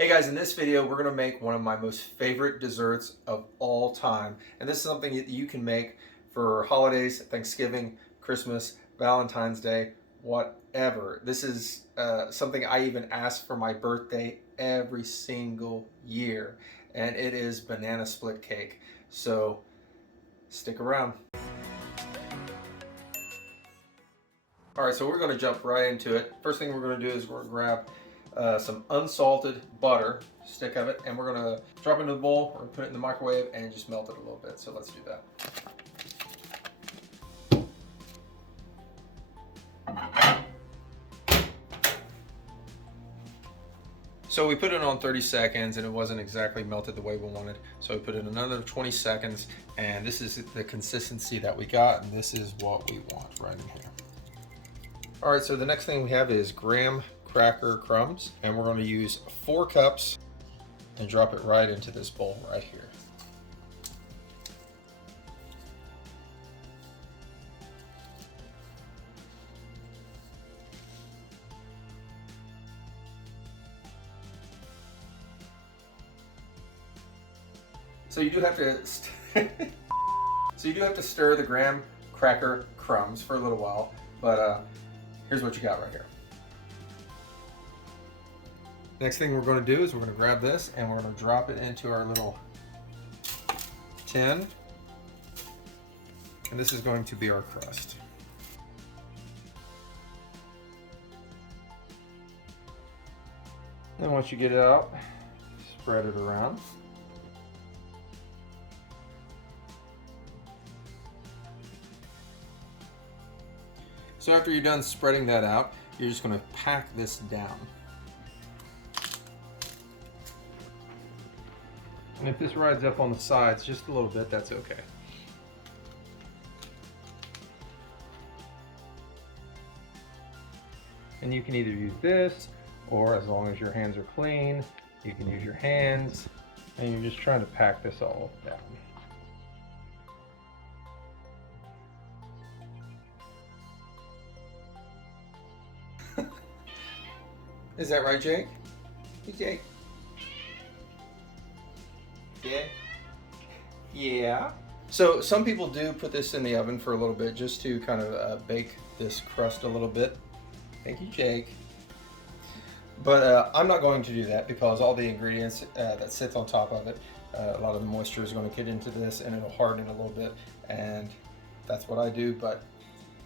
Hey guys, in this video we're gonna make one of my most favorite desserts of all time. And this is something that you can make for holidays, Thanksgiving, Christmas, Valentine's Day, whatever. This is something I even ask for my birthday every single year. And it is banana split cake. So stick around. All right, so we're gonna jump right into it. First thing we're gonna do is we're gonna grab some unsalted butter, stick of it, and we're gonna drop it into the bowl, we're gonna put it in the microwave and just melt it a little bit. So let's do that. So we put it on 30 seconds and it wasn't exactly melted the way we wanted. So we put it another 20 seconds and this is the consistency that we got, and this is what we want right in here. All right, so the next thing we have is graham cracker crumbs, and we're going to use 4 cups and drop it right into this bowl right here. So you do have to stir the graham cracker crumbs for a little while, but here's what you got right here. Next thing we're going to do is we're going to grab this and we're going to drop it into our little tin, and this is going to be our crust. And once you get it out, spread it around. So after you're done spreading that out, you're just going to pack this down. And if this rides up on the sides just a little bit, that's okay. And you can either use this, or as long as your hands are clean, you can use your hands, and you're just trying to pack this all down. Is that right, Jake? Hey, Jake. Yeah. Yeah. So some people do put this in the oven for a little bit just to kind of bake this crust a little bit. Thank you, Jake. But I'm not going to do that because all the ingredients that sits on top of it, a lot of the moisture is going to get into this and it'll harden it a little bit, and that's what I do, but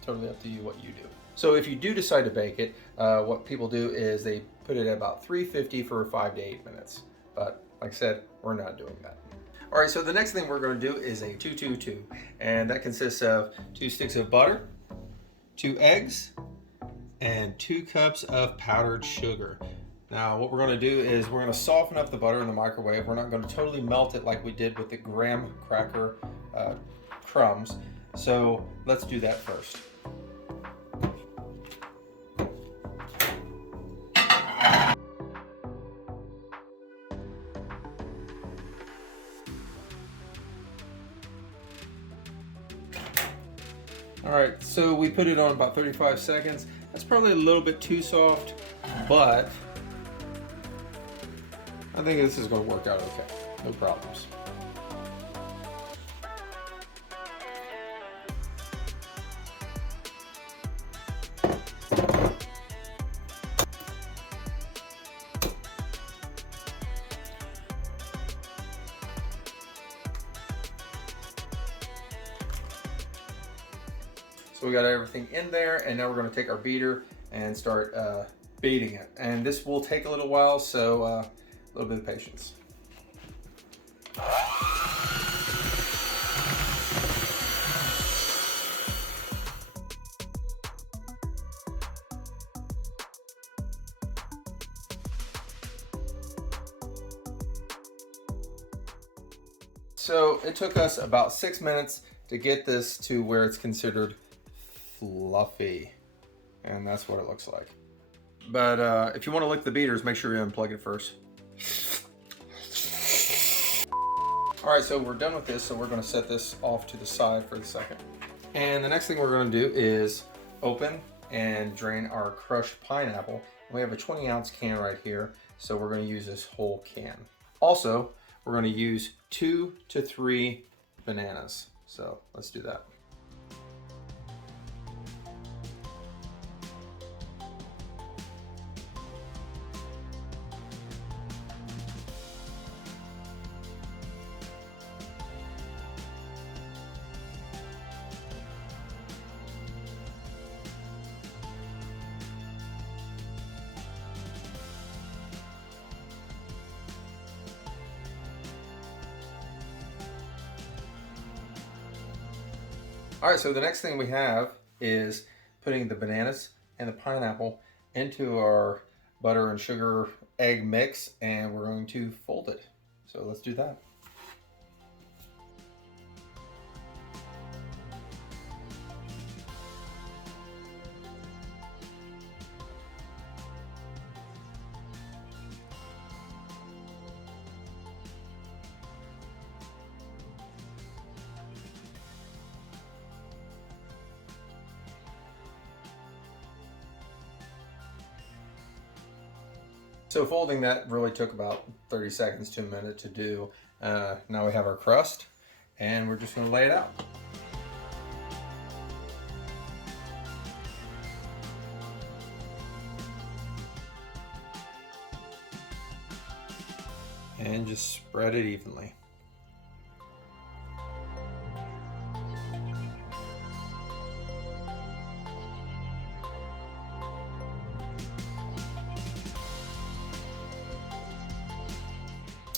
totally up to you what you do. So if you do decide to bake it, what people do is they put it at about 350 for 5 to 8 minutes. But like I said, we're not doing that. All right, so the next thing we're going to do is a 2-2-2, and that consists of 2 sticks of butter, 2 eggs, and 2 cups of powdered sugar. Now what we're going to do is we're going to soften up the butter in the microwave. We're not going to totally melt it like we did with the graham cracker crumbs. So let's do that first. All right, so we put it on about 35 seconds. That's probably a little bit too soft, but I think this is going to work out okay. No problems. So we got everything in there, and now we're going to take our beater and start beating it. And this will take a little while, so a little bit of patience. So it took us about 6 minutes to get this to where it's considered fluffy, and that's what it looks like. But if you want to lick the beaters, make sure you unplug it first. All right, so we're done with this, so we're going to set this off to the side for a second. And the next thing we're going to do is open and drain our crushed pineapple. We have a 20-ounce can right here. So we're going to use this whole can. Also, we're going to use 2 to 3 bananas. So let's do that. All right, so the next thing we have is putting the bananas and the pineapple into our butter and sugar egg mix, and we're going to fold it. So let's do that. So folding that really took about 30 seconds to a minute to do. Now we have our crust, and we're just going to lay it out. And just spread it evenly.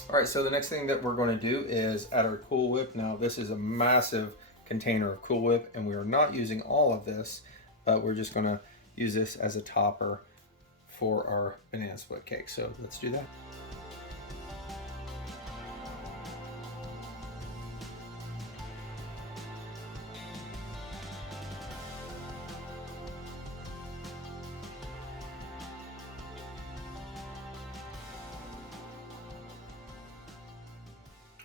All right, so the next thing that we're going to do is add our Cool Whip. Now this is a massive container of Cool Whip, and we are not using all of this, but we're just going to use this as a topper for our banana split cake. So let's do that.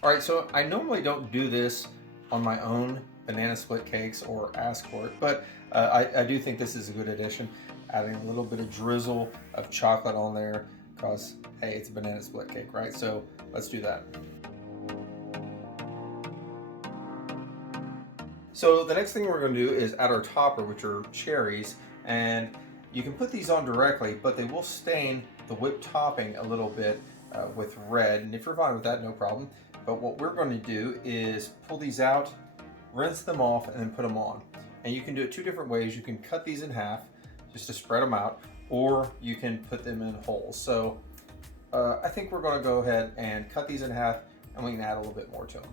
All right, so I normally don't do this on my own banana split cakes or ask for it, but I do think this is a good addition. Adding a little bit of drizzle of chocolate on there, because hey, it's a banana split cake, right? So let's do that. So the next thing we're going to do is add our topper, which are cherries, and you can put these on directly, but they will stain the whipped topping a little bit with red, and if you're fine with that, no problem. But what we're going to do is pull these out, rinse them off, and then put them on. And you can do it two different ways. You can cut these in half just to spread them out, or you can put them in holes. So I think we're going to go ahead and cut these in half, and we can add a little bit more to them.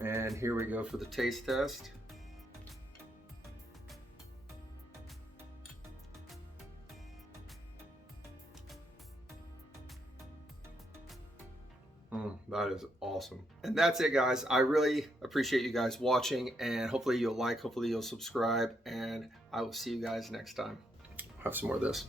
And here we go for the taste test. That is awesome. And that's it, guys. I really appreciate you guys watching, and hopefully you'll like, hopefully you'll subscribe, and I will see you guys next time. Have some more of this.